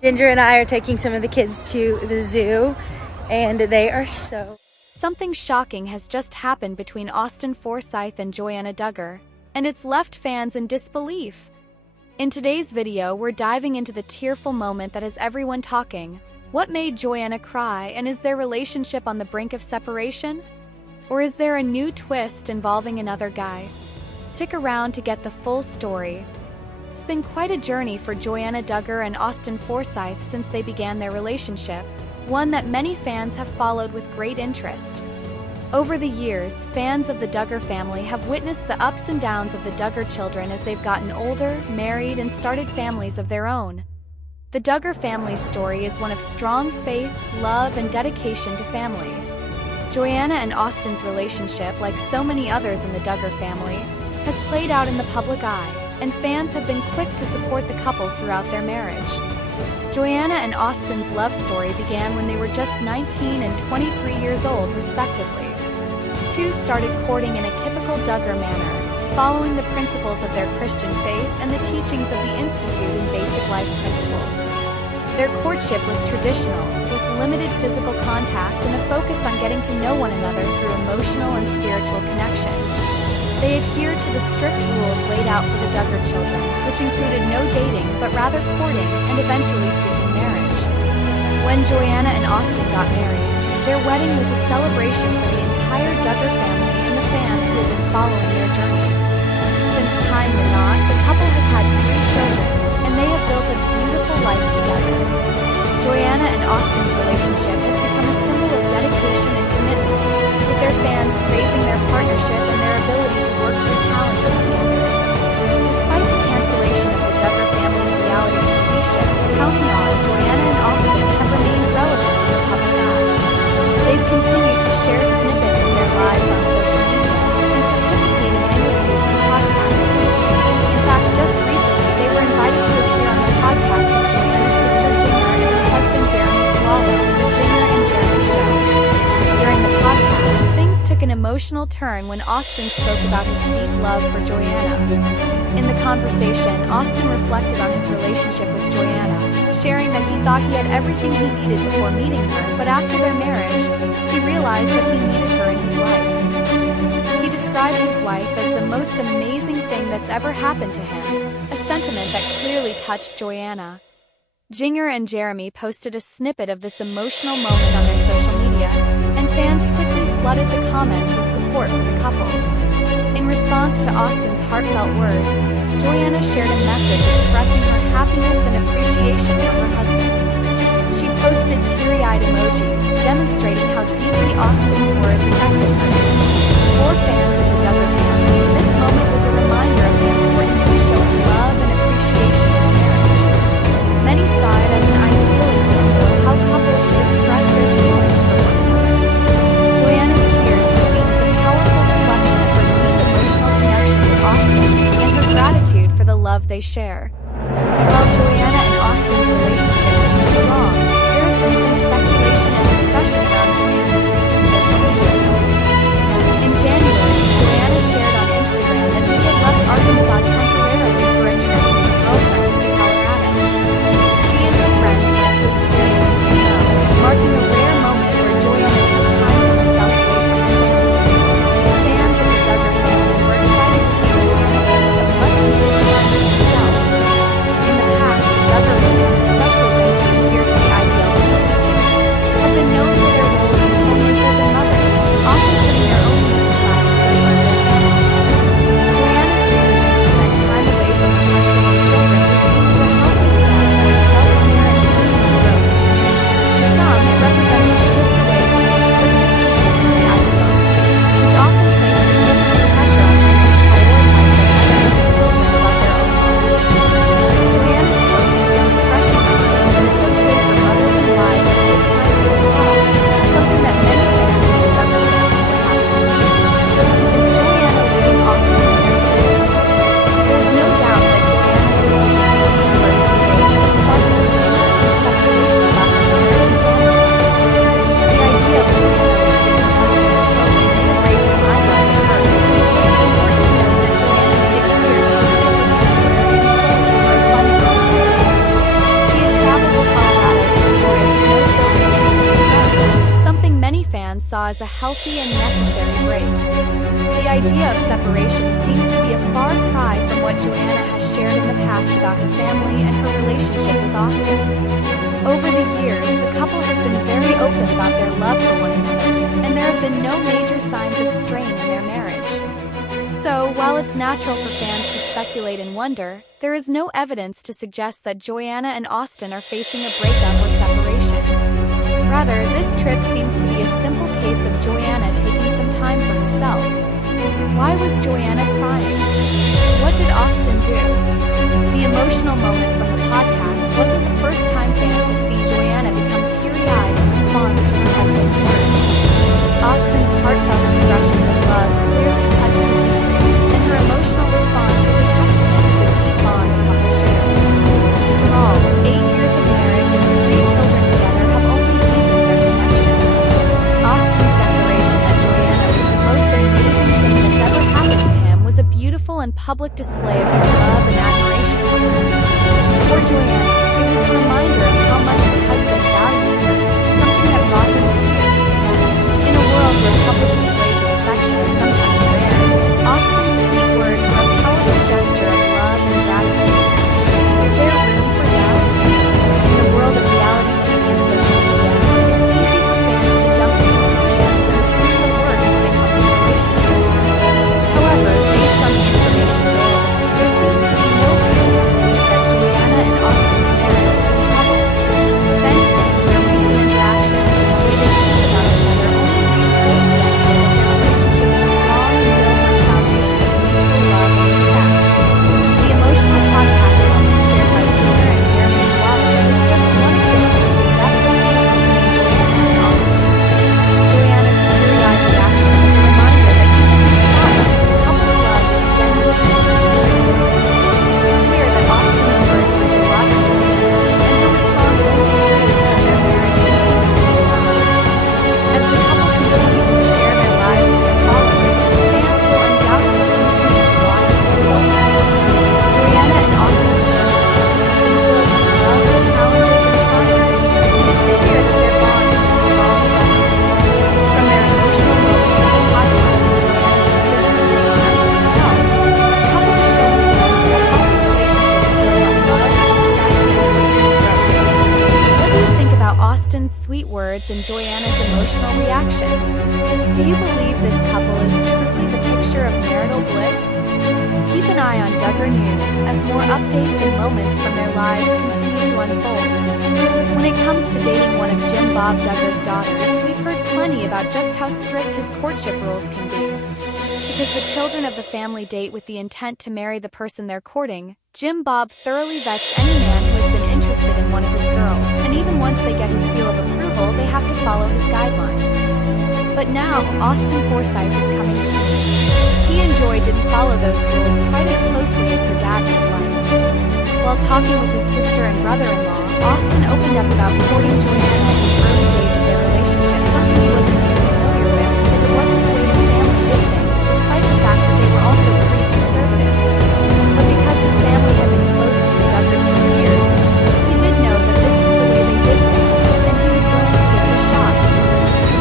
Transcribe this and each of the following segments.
Ginger and I are taking some of the kids to the zoo, and they are so... Something shocking has just happened between Austin Forsyth and Joanna Duggar, and it's left fans in disbelief. In today's video, we're diving into the tearful moment that has everyone talking. What made Joanna cry, and is their relationship on the brink of separation? Or is there a new twist involving another guy? Stick around to get the full story. It's been quite a journey for Joanna Duggar and Austin Forsyth since they began their relationship, one that many fans have followed with great interest. Over the years, fans of the Duggar family have witnessed the ups and downs of the Duggar children as they've gotten older, married, and started families of their own. The Duggar family's story is one of strong faith, love, and dedication to family. Joanna and Austin's relationship, like so many others in the Duggar family, has played out in the public eye, and fans have been quick to support the couple throughout their marriage. Joanna and Austin's love story began when they were just 19 and 23 years old, respectively. The two started courting in a typical Duggar manner, following the principles of their Christian faith and the teachings of the Institute in Basic Life Principles. Their courtship was traditional, with limited physical contact and a focus on getting to know one another through emotional and spiritual connection. They adhered to the strict rules laid out for the Duggar children, which included no dating but rather courting and eventually seeking marriage. When Joanna and Austin got married, their wedding was a celebration for the entire Duggar family and the fans who had been following their journey. Since time began, the couple has had 3 children, and they have built a beautiful life together. Joanna and Austin's relationship has become a symbol of dedication and commitment, with their fans praising their partnership and their ability to work through challenges together. Despite the cancellation of the Duggar family's reality TV show, Counting On, Joanna and Austin have remained relevant to the public eye. They've continued to share snippets of their lives on social media and participate in interviews and podcasts. In fact, just recently, they were invited to appear on the podcast of Joanna's sister Ginger and her husband Jeremy on the Ginger and Jeremy Show. During the podcast, things took an emotional turn when Austin spoke about his deep love for Joanna. In the conversation, Austin reflected on his relationship with Joanna, sharing that he thought he had everything he needed before meeting her, but after their marriage, he realized that he needed her in his life. He described his wife as the most amazing thing that's ever happened to him, a sentiment that clearly touched Joanna. Ginger and Jeremy posted a snippet of this emotional moment on their social media, and fans quickly flooded the comments with support for the couple. In response to Austin's heartfelt words, Joanna shared a message expressing her happiness and appreciation for her husband. She posted teary-eyed emojis, demonstrating how deeply Austin's words affected her. For fans of the Duggar family, this moment was a reminder of the importance of showing love and appreciation in marriage. Many saw it as an ideal example of how couples should express their feelings for one another. Joanna's tears were seen as a powerful reflection of her deep emotional connection with Austin and her gratitude for the love they share. While Joanna and Austin's relationship seems strong, there has been some speculation and discussion around Joanna's recent social media posts. In January, Joanna shared on Instagram that she had left Arkansas temporarily for a trip with her girlfriends to Colorado. She and her friends went to experience the snow, marking a rare moment where Joanna took time for herself away from her family. Fans of the Duggar family were excited to see Joanna take some much-needed time for herself, saw as a healthy and necessary break. The idea of separation seems to be a far cry from what Joanna has shared in the past about her family and her relationship with Austin. Over the years, the couple has been very open about their love for one another, and there have been no major signs of strain in their marriage. So, while it's natural for fans to speculate and wonder, there is no evidence to suggest that Joanna and Austin are facing a breakup or separation. Rather, this trip seems to be a simple case of Joanna taking some time for herself. Why was Joanna crying? What did Austin do? The emotional moment from the podcast wasn't the first time fans have seen Joanna become teary-eyed in response to her husband's words. Austin's heartfelt expressions of love clearly touched her deeply, and her emotional response was a testament to the deep bond the couple shares. After all, 8 years of marriage and 3 children together have only deepened their connection. Austin's declaration that Joanna was the most amazing thing that's ever happened to him was a beautiful and public display of his love and admiration for her. For Joanna, it was a reminder of how much her husband values her, something that brought her to tears. In a world where public displays of affection are sometimes rare, Austin's sweet words were a powerful gesture of love and gratitude. Is there room for doubt? In the world of reality TV and social media, it's easy for fans to jump to conclusions and assume the worst when it comes to relationships. However, based on the information available, there seems to be no reason to believe that Joanna and Austin's marriage is in trouble. If anything, their recent interactions and the way they speak about each other only reinforce the idea that their relationship is strong and built on a foundation of mutual love and respect. The emotional podcast moment shared by Junior and Jeremy Waller is just one example of the depth and love between Joanna and Austin. Joanna's teary-eyed reaction is a reminder that even in silence, the couple's love is genuine and enduring. It's clear that Austin's words meant a lot to Joanna, and her response only proves that their marriage continues to thrive. As the couple continues to share their lives with their followers, fans will undoubtedly continue to watch and support them. Joanna and Austin's journey together has been filled with love, challenges, and triumphs, and it's clear that their bond is as strong as ever. From their emotional moments on the podcast to Joanna's decision to take time for herself, the couple has shown fans that a healthy relationship is built on love, respect, and personal growth. What do you think about Austin's sweet words and Joanna's emotional reaction? Do you believe this couple is truly the picture of marital bliss? Keep an eye on Duggar News as more updates and moments from their lives continue to unfold. When it comes to dating one of Jim Bob Duggar's daughters, we've heard plenty about just how strict his courtship rules can be. Because the children of the family date with the intent to marry the person they're courting, Jim Bob thoroughly vets any man who has been interested in one of his girls, and even once they get his seal of approval, they have to follow his guidelines. But now, Austin Forsyth is coming clean. He and Joy didn't follow those rules quite as closely as her dad would have liked. While talking with his sister and brother-in-law, Austin opened up about courting Joanna in the early days of their relationship, something he wasn't too familiar with because it wasn't the way his family did things, despite the fact that they were also pretty conservative. But because his family had been close with the Duggars for years, he did know that this was the way they did things, and he was willing to give it a shot.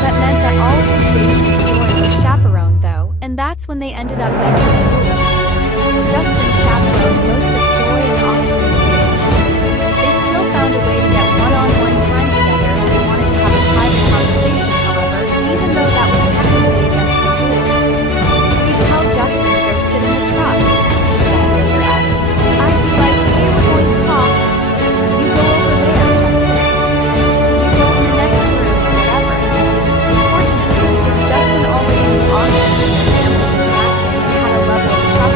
That meant that all of his dates with Joy were chaperoned, though, and that's when they ended up bending the rules. Justin chaperoned most of Joy and Austin's dates. They still found a way to get one-on-one time together if they wanted to have a private conversation, however, even though that was technically against the rules. We'd tell Justin to go sit in the truck, he said later adding. I'd be like, hey, we're going to talk. You go over there, Justin. You go in the next room or whatever. Fortunately, because Justin already knew Austin and their families interacting and had a level of trust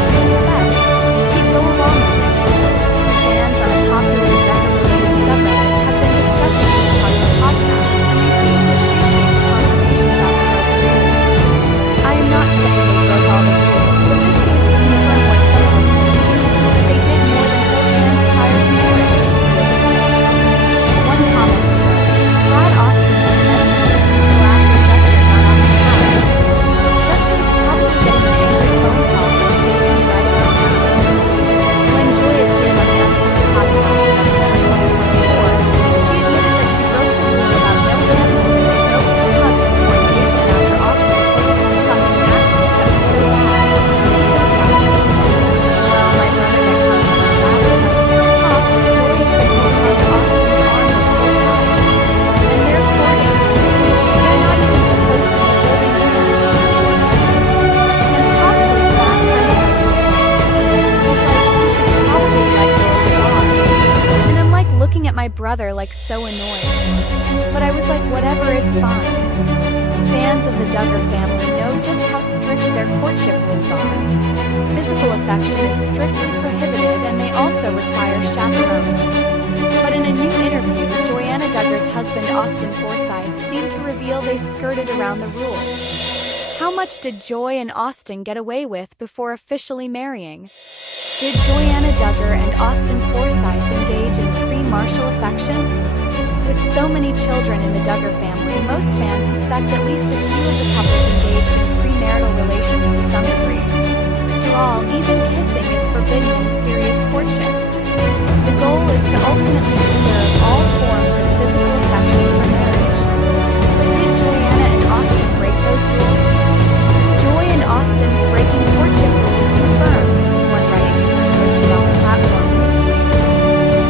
brother like so annoyed. But I was like, whatever, it's fine. Fans of the Duggar family know just how strict their courtship rules are. Physical affection is strictly prohibited and they also require chaperones. But in a new interview, Joanna Duggar's husband Austin Forsyth seemed to reveal they skirted around the rules. How much did Joy and Austin get away with before officially marrying? Did Joanna Duggar and Austin Forsyth engage in pre-marital affection? With so many children in the Duggar family, most fans suspect at least a few of the couples engaged in premarital relations to some degree. After all, even kissing is forbidden in serious courtships. The goal is to ultimately preserve all forms of physical affection for marriage. But did Joanna and Austin break those rules? Joy and Austin's breaking courtship rules confirmed, one Reddit user posted on the platform recently.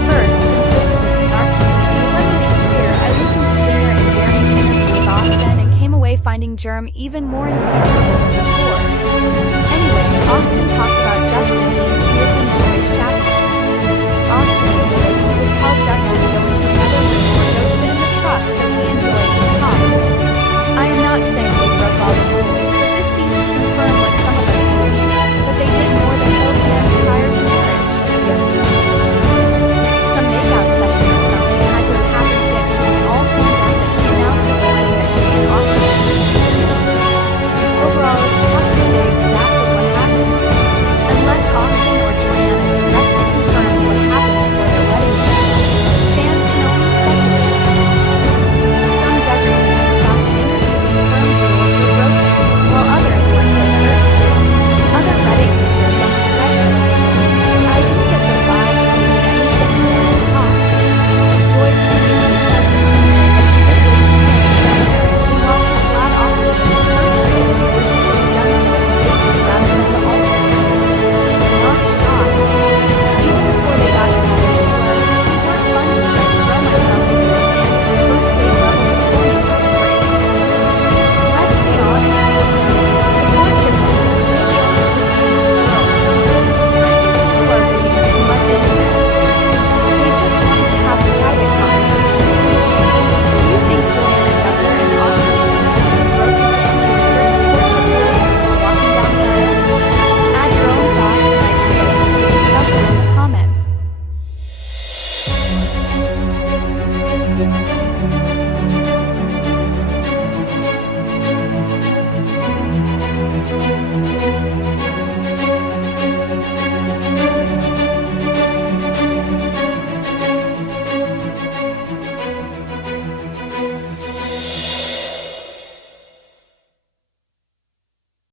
First, since this is a snark community, let me be clear, I listened to Jinger and Jeremy's interview with Austin and came away finding Jerem even more insufferable than before. Anyway, Austin talked about Justin